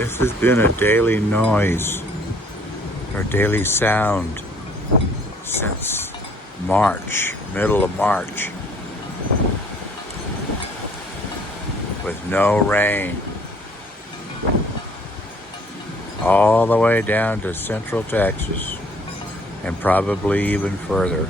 This has been a daily noise or daily sound since March, middle of March, with no rain, all the way down to central Texas and probably even further.